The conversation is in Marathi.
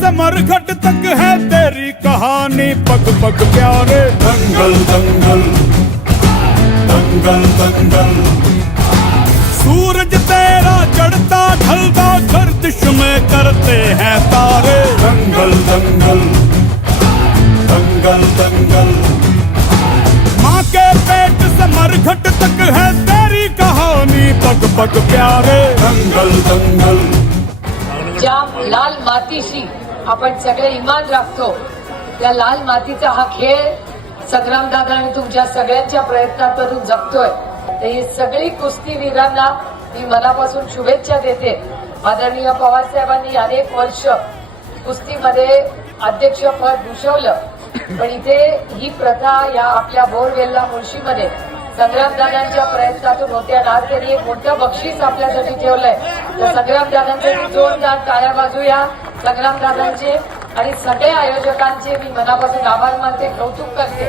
समरघट तक है तेरी कहानी। पग पग प्यारे दंगल दंगल। दंगल दंगल। सूरज तेरा चढ़ता, ढलता गर्दिश में करते हैं तारे। दंगल दंगल। दंगल दंगल। माँ के पेट समरघट तक है तेरी कहानी। पग पग प्यारे दंगल दंगल। जाम लाल मातीशी। आपण सगळे इमान राखतो. त्या लाल मातीचा हा खेळ संग्रामदादा आणि तुमच्या सगळ्यांच्या प्रयत्नातून जगतोय. तर ही सगळी कुस्तीवीरांना मी मनापासून शुभेच्छा देते. आदरणीय पवार साहेबांनी अनेक वर्ष कुस्तीमध्ये अध्यक्षपद भूषवलं. पण इथे ही प्रथा या आपल्या बोरवेल्ला मुळशीमध्ये संग्रामदादांच्या प्रयत्नातून होते आणि आज त्यांनी एक मोठं बक्षीस आपल्यासाठी ठेवलंय. तर संग्रामदादांसाठी जोरदार टाळ्या बाजूया संग्राम दादांचे आणि सगळ्या आयोजकांचे मी मनापासून आभार मानते कौतुक करते.